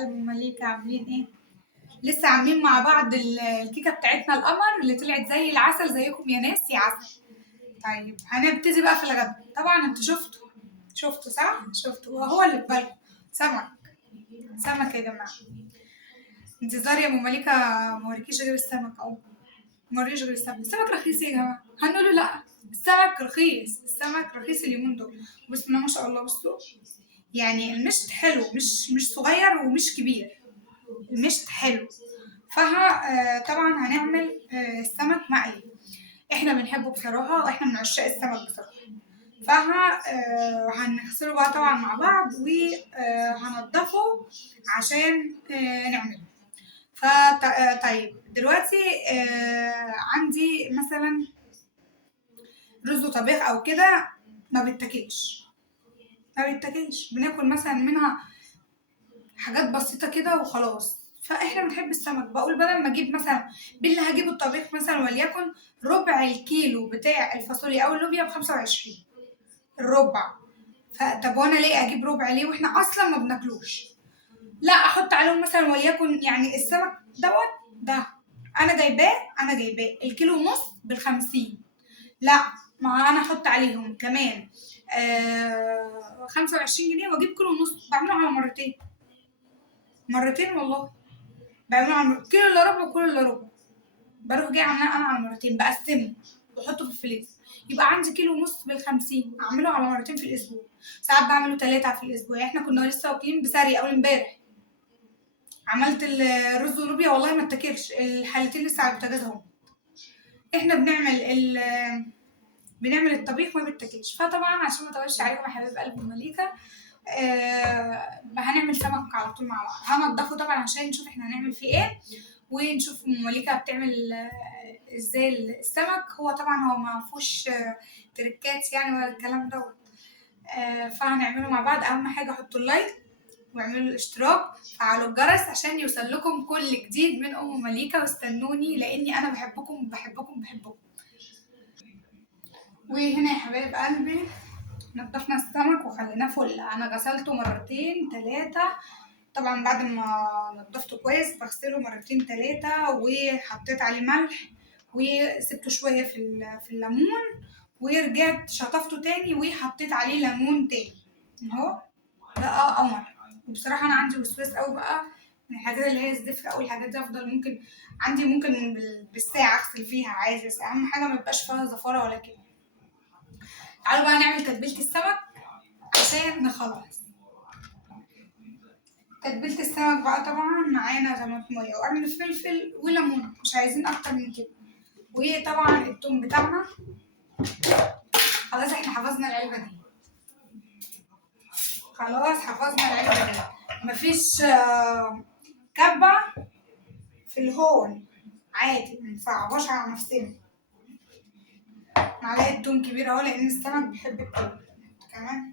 مليكة عاملين ايه؟ لسه عاملين مع بعض الكيكة بتاعتنا القمر اللي طلعت زي العسل زيكم يا ناس يا عسل. طيب هنبتدي بقى في الغدا. طبعا انتوا شفتوا صح؟ شفتوا وهو اللي في بالكم سمك. سمك يا جماعة. انتظار يا ام مليكة. موريكيش غير السمك اهو. موريش غير السمك. السمك رخيص يا جماعة. هنقوله لا. السمك رخيص. السمك رخيص اليومين دول. بسم الله ما شاء الله. بصوا يعني المشط حلو، مش صغير ومش كبير. المشط حلو. طبعا هنعمل السمك مقلي. احنا بنحبه بصراحة واحنا من عشاق السمك بصراحة. هنغسله بقى طبعا مع بعض وهنضفه عشان نعمله. طيب دلوقتي عندي مثلا رز وطبيخ او كده ما بيتاكلش. بناكل مثلا منها حاجات بسيطة كده وخلاص. فاحنا بنحب السمك. بقول بدل ما اجيب مثلا باللي هجيب الطبيخ مثلا وليكن ربع الكيلو بتاع الفاصوليا او اللوبيا ب25 الربع. فطب وانا ليه اجيب ربع ليه واحنا اصلا ما بناكلوش؟ لا احط عليهم مثلا وليكن يعني السمك ده انا جايباه الكيلو ونص ب50. لا ما انا احط عليهم كمان 25 جنيه واجيب كيلو ونص. بعمله على مرتين والله. بعمله على كيلو الا ربع وكيلو الا ربع. بروح جاي عاملاه انا على مرتين بقسمه واحطه في الفريزر. يبقى عندي كيلو ونص ب50 اعمله على مرتين في الاسبوع. ساعات بعمله 3 في الاسبوع. يعني احنا كنا لسه واكلين بساري اول امبارح. عملت الرز ولوبيا والله ما اتاكلش. الحلتين لسه على البوتاجاز اهو. احنا بنعمل الطبيخ ما بيتاكلش. فطبعا عشان ما اطولش عليكم يا حبايب قلب المليكه هنعمل سمك على طول مع بعض. هنضفه طبعا عشان نشوف احنا هنعمل فيه ايه ونشوف مليكه بتعمل ازاي السمك. هو طبعا هو ما فيهوش تركات يعني ولا الكلام دوت. فهنعمله مع بعض. اهم حاجه حطوا اللايك واعملوا الاشتراك وفعلوا الجرس عشان يوصل لكم كل جديد من ام مليكه. واستنوني لاني انا بحبكم بحبكم بحبكم. وهنا يا حبايب قلبي نضفنا السمك وخليناه فل. انا غسلته مرتين 3. طبعا بعد ما نضفته كويس بغسله مرتين 3 وحطيت عليه ملح وسبته شويه في الليمون ورجعت شطفته تاني وحطيت عليه ليمون تاني اهو. بقى قمر. وبصراحه انا عندي وسواس قوي بقى من الحاجات اللي هي الزفره او الحاجات دي. افضل ممكن بالساعه اغسل فيها عادي. بس اهم حاجه ما يبقاش فيها زفاره ولا كده. تعالوا بقى نعمل تتبيله السمك عشان نخلص. تتبيلة السمك بقى طبعا معانا طماطمية وقرن فلفل وليمون. مش عايزين اكتر من كده. وطبعا التوم بتاعنا. خلاص احنا حفظنا العلبة دي. مفيش كبة في الهون عادي. منصعباش على نفسنا. معلقة توم كبيرة اهو لان السمك بيحب التوم كمان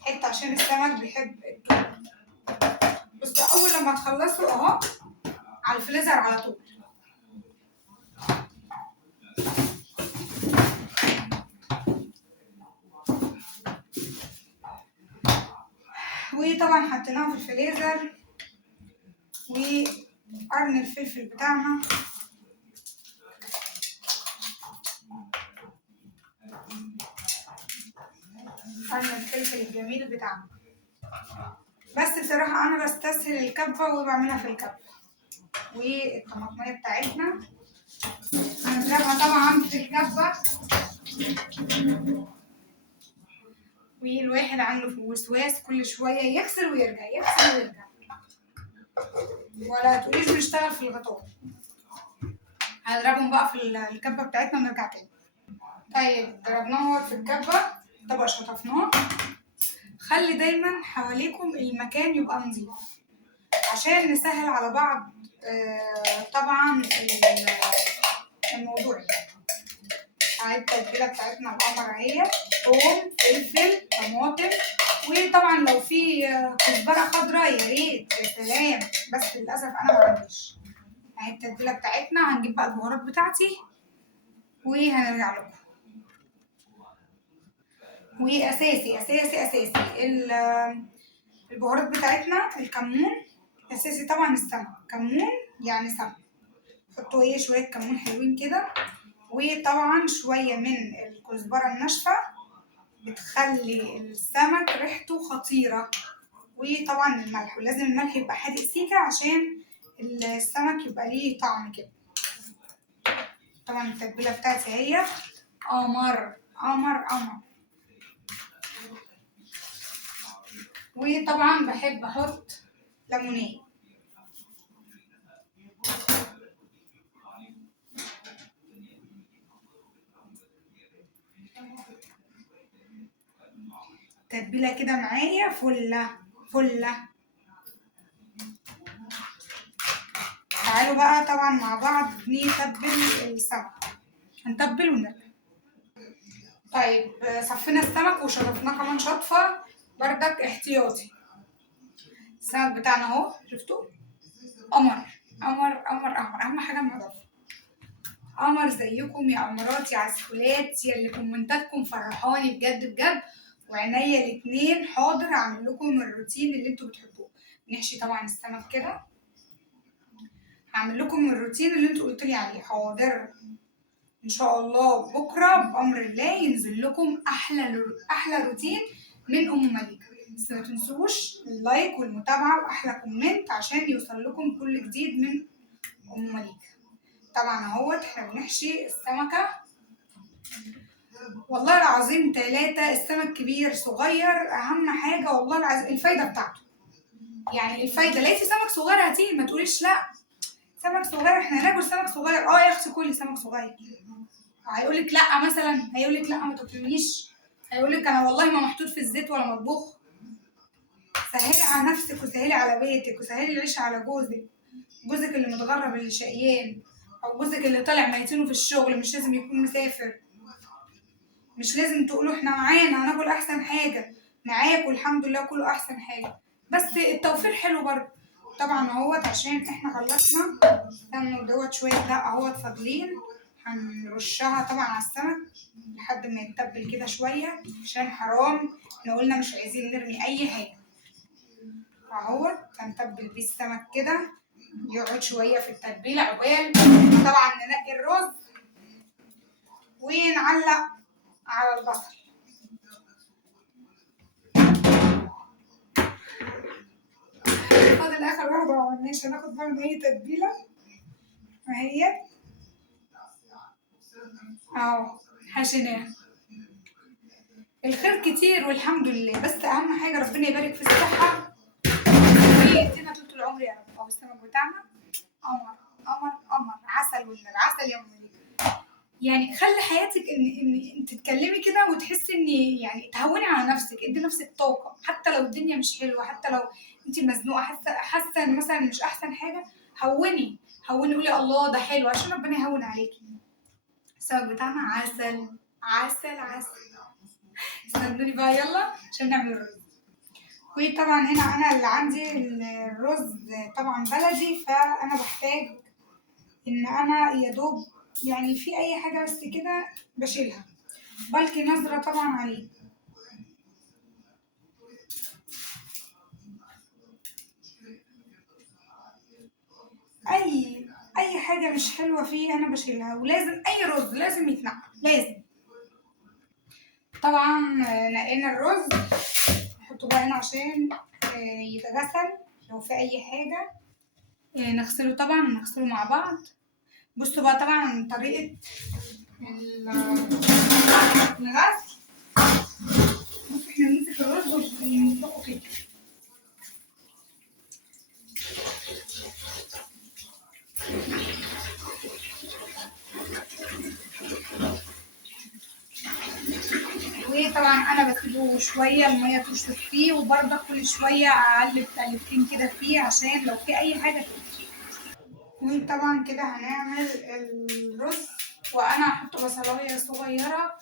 حتة عشان السمك بيحب التوم. بس اول لما تخلصوا اهو على الفريزر على طول. وطبعا حطيناها في الفريزر. وقرن الفلفل بتاعنا. قرن الفلفل الجميل بتاعنا. بس بصراحة أنا بستسهل الكبة وبعملها في الكبة. والطماطمية بتاعتنا هنضربها طبعا في الكبة. والواحد عنده في وسواس كل شوية يغسل ويرجع يغسل ويرجع. ولا تقوليش بنشتغل في الغطاء. هنضربهم بقى في الكبة بتاعتنا ونرجع تاني. طيب ضربناها في الكبة. طبق شطفناه. خلي دايما حواليكم المكان يبقى نظيف عشان نسهل على بعض. طبعا الموضوع اهي التتبيله بتاعتنا القمر اهي. ثوم فلفل طماطم. وطبعا لو في كزبره خضراء يا ريت يا سلام. بس للاسف انا ما عنديش. اهي التتبيله بتاعتنا. هنجيب بقى البهارات بتاعتي وهنرجع لكم. واساسي اساسي اساسي البهارات بتاعتنا الكمون اساسي طبعا، السمك كمون يعني سمك، حطوا ايه شويه كمون حلوين كده، وطبعا شويه من الكزبره الناشفه بتخلي السمك ريحته خطيره، وطبعا الملح، ولازم الملح يبقى حادق سيكه عشان السمك يبقى ليه طعم كده. طبعا التتبيله بتاعتي هي قمر قمر قمر. وطبعا بحب احط ليمونيه. تتبيله كده معايا فله فله. تعالوا بقى طبعا مع بعض نتبل السمك، هنتبل ونرجع. طيب صفينا السمك وشطفناه كمان شطفه بردك احتياطي. السمك بتاعنا اهو شفتوا قمر قمر قمر قمر. اهم حاجه النظافه. قمر زيكم يا امارات يا عسولات، يا اللي كومنتاتكم فرحاني بجد بجد، وعينيا الاتنين حاضر اعمل لكم الروتين اللي انتوا بتحبوه. نحشي طبعا السمك كده، هعمل لكم الروتين اللي انتوا قلتولي عليه حاضر. ان شاء الله بكره بامر الله ينزل لكم احلى روتين من ام مليكه. بس ما تنسوش اللايك والمتابعه واحلى كومنت عشان يوصل لكم كل جديد من ام مليكه. طبعا اهوت احنا بنحشي السمكه، والله العظيم 3 السمك كبير صغير، اهم حاجه والله العظيم الفايده بتاعته. يعني الفايده لقيتي سمك صغير هاتيه، ما تقوليش لا سمك صغير احنا هناكل سمك صغير. اه يا اختي كلي سمك صغير. هيقولك لا مثلا، هيقولك لا ما تاكلنيش، هيقولك انا والله ما محطوط في الزيت ولا مطبوخ. سهلي على نفسك وسهلي على بيتك وسهلي العيش على جوزك، جوزك اللي متغرب اللي شقيان، او جوزك اللي طالع ميتينه في الشغل، مش لازم يكون مسافر، مش لازم تقولوا احنا معانا هناكل احسن حاجه، معاك والحمد لله كله احسن حاجه، بس التوفير حلو برضه. طبعا اهوت عشان احنا خلصنا استنوا دوت شويه لا اهوت فاضلين، هنرشها طبعا على السمك لحد ما يتبل كده شويه عشان حرام، احنا قلنا مش عايزين نرمي اي حاجه. اهوت هنتبل بيه السمك كده يقعد شويه في التتبيله عقبال طبعا ننقي الرز ونعلق على البصل. فاضل اخر واحده ما عملناش، هناخد بقى من اي تتبيله ما هي اهو حشيناها. الخير كتير والحمد لله، بس اهم حاجه ربنا يبارك في الصحه ويدينا طول العمر يا رب. اهو السمك بتاعنا قمر قمر قمر عسل، والنبي عسل يا ام. يعني خلي حياتك ان انت تتكلمي كده وتحسي ان يعني تهوني على نفسك، ادي نفسك طاقه حتى لو الدنيا مش حلوه، حتى لو انت مزنوقه حاسه ان مثلا مش احسن حاجه، هوني هوني قولي الله ده حلو عشان ربنا يهون عليكي. السمك بتاعنا عسل عسل عسل. استنوني بقى يلا عشان نعمل الرز. وطبعا هنا انا اللي عندي الرز طبعا بلدي، فانا بحتاج ان انا يا دوب يعني في اي حاجه بس كده بشيلها، بلقي نظره طبعا عليه. اي حاجه مش حلوه فيه انا بشيلها، ولازم اي رز لازم يتنقع لازم. طبعا نقينا الرز نحطه بقى هنا عشان يتغسل لو في اي حاجه نغسله طبعا نغسله مع بعض. بصوا بقى طبعا طريقه الغسل. بصوا احنا بنمسك الرز ونسلقه كده، وطبعا انا بسيبه شويه الميه تشرب فيه، وبرضه كل شويه اقلب تقلبتين كده فيه عشان لو في اي حاجه تقل. وطبعا كده هنعمل الرز، وانا هحط بصلايه صغيره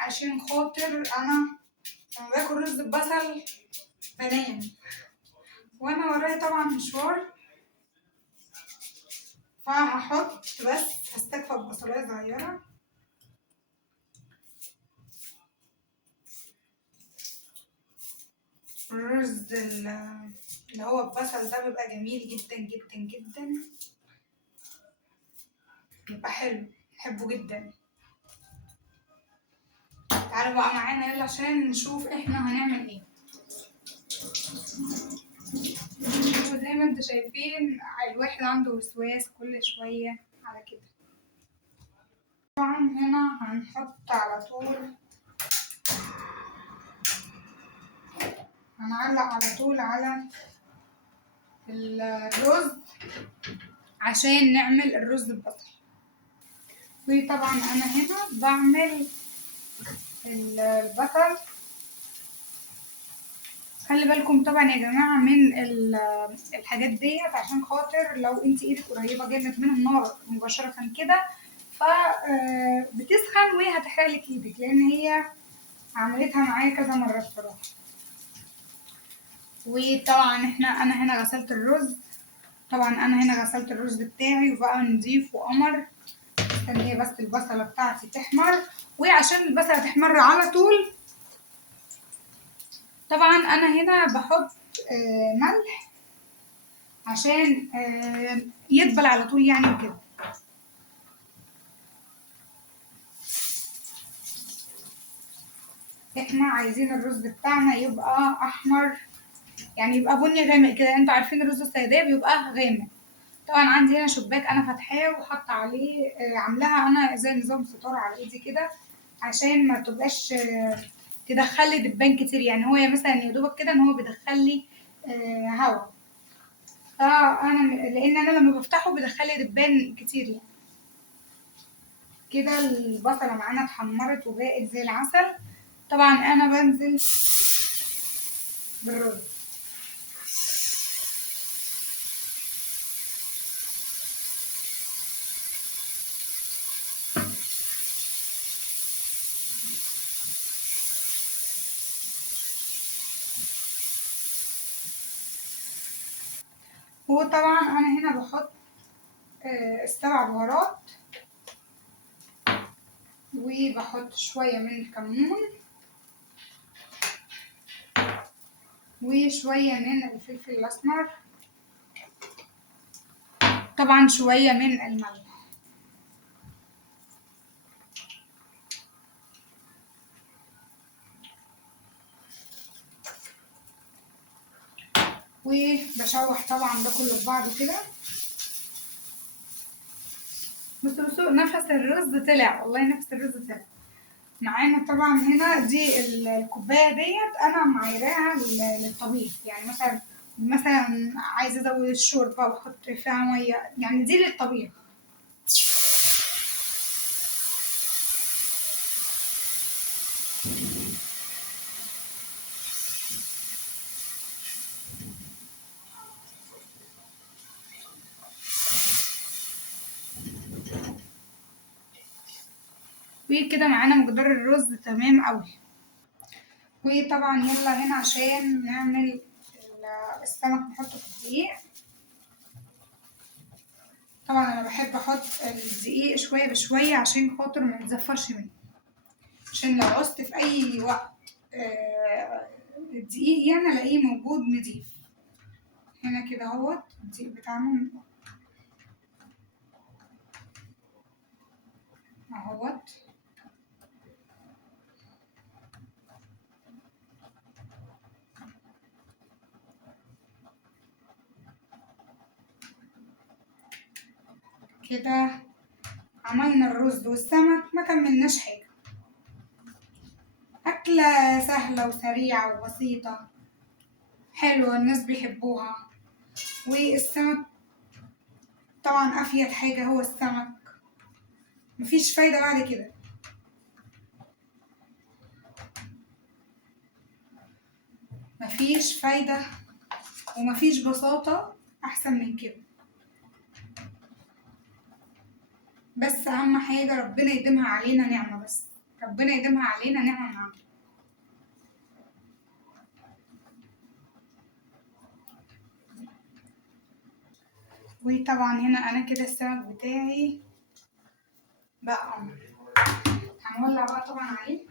عشان خاطر انا لما باكل رز ببصل بنام، وانا ورايا طبعا مشوار، فهحط بس هستكفى ببصلايه صغيره. الرز اللي هو البصل ده بيبقى جميل جدا جدا جدا، بيبقى حلو، بحبه جدا. تعالوا بقى معانا يلا عشان نشوف احنا هنعمل ايه. وزي ما انتوا شايفين الواحد عنده وسواس كل شوية على كده. طبعا هنا هنحط على طول، هنعلق على طول على الرز عشان نعمل الرز ببصل. وطبعا انا هنا بعمل البصل. خلي بالكم طبعا يا جماعة من الحاجات ديت، عشان خاطر لو انت ايدك قريبة جامد من النار مباشرة كده بتسخن وهتحرقلك ايدك، لان هي عملتها معايا كذا مرة بصراحة. وطبعا انا هنا غسلت الرز، طبعا انا هنا غسلت الرز بتاعي وبقى نضيف وقمر. استني بس البصلة بتاعتي تحمر، وعشان البصلة تحمر على طول طبعا انا هنا بحط ملح عشان يدبل على طول يعني كده. احنا عايزين الرز بتاعنا يبقى احمر، يعني يبقى بني غامق كده. انتوا عارفين الرز السيداه بيبقى غامق. طبعا عندي هنا شباك انا فاتحاه وحاطه عليه عاملاها انا زي نظام ستاره على ايدي كده، عشان ما تبقاش تدخلي دبان كتير. يعني هو مثلا يا دوبك كده ان هو بيدخلي هوا، فانا لان انا لما بفتحه بيدخلي دبان كتير يعني. كده البصله معانا اتحمرت وبقت زي العسل. طبعا انا بنزل بالرز. وطبعا انا هنا بحط السبع بهارات، وبحط شوية من الكمون، وشوية من الفلفل الأسمر، طبعا شوية من الملح. وبشوح طبعا ده كله في بعضه كده. بصوا نفس الرز طلع، والله نفس الرز طلع معانا. طبعا هنا دي الكوباية ديت أنا معايراها للطبيخ، يعني مثلا عايزة أزود الشوربة وأحط فيها مية، يعني دي للطبيخ. وكده معانا مقدار الرز تمام أوي. وطبعا يلا هنا عشان نعمل السمك نحطه في الدقيق. طبعا انا بحب احط الدقيق شويه بشويه عشان خاطر ما يتزفرش مني، عشان لو عوزت في اي وقت الدقيق يعني الاقيه موجود نضيف. هنا كده اهوت الدقيق بتاعنا اهوت. كده عملنا الرز والسمك، ما كملناش حاجه. اكله سهله وسريعه وبسيطه حلوه الناس بيحبوها. والسمك طبعا افيد حاجه هو السمك، مفيش فايده بعد كده. مفيش فايده ومفيش بساطه احسن من كده. بس اهم حاجه ربنا يديمها علينا نعمه، بس ربنا يديمها علينا نعمه معانا. وطبعا هنا انا كده السمك بتاعي بقى قمر. هنولع بقى طبعا عليه.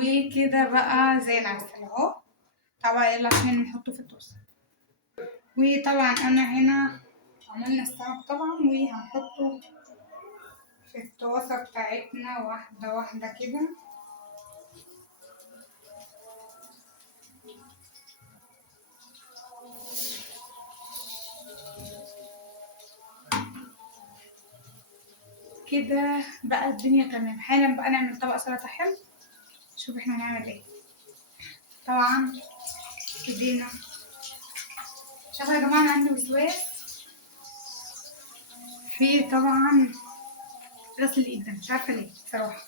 وكده بقى زي العسل اهو. طبعا يلا عشان نحطه في الطاسة. وطبعا انا هنا عملنا السمك طبعا، وهنحطه في الطاسة بتاعتنا واحدة واحدة كده. كده بقى الدنيا تمام. حالا بقى نعمل طبق سلطة حلو. شوف احنا هنعمل ايه. طبعا ايدينا، شوفوا يا جماعة انا عندي وسواس في طبعا غسل الايد ده، مش عارفة ليه بصراحة.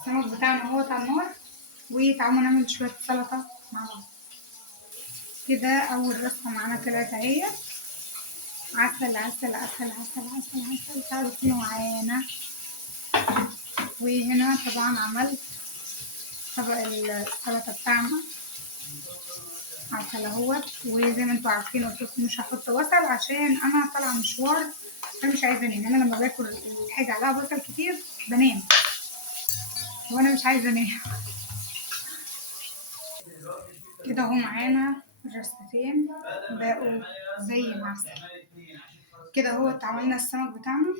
السمك بتاعنا اهوت على النار، وتعالوا نعمل شوية سلطة مع بعض. كده أول رصة معانا طلعت اهي. عسل عسل عسل عسل عسل عسل، تعالوا كلوا معانا. وهنا طبعا عملت طبق السلطة بتاعنا عسل اهوت. وزي ما انتوا عارفين قلت لكم مش هحط بصل عشان انا طالعة مشوار، انا مش عايزة انام. انا لما باكل الحاجة عليها بصل كتير بنام، وانا مش عايزة انام. كده اهو معانا الرصتين بقوا زي العسل. كده اهو عملنا السمك بتاعنا،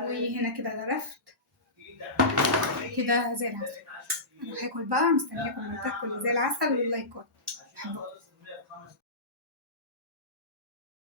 وهنا كده غرفت كده زي العسل. انا هاكل بقى، مستنياكم تاكلوا زي العسل واللايكات. بحبكم.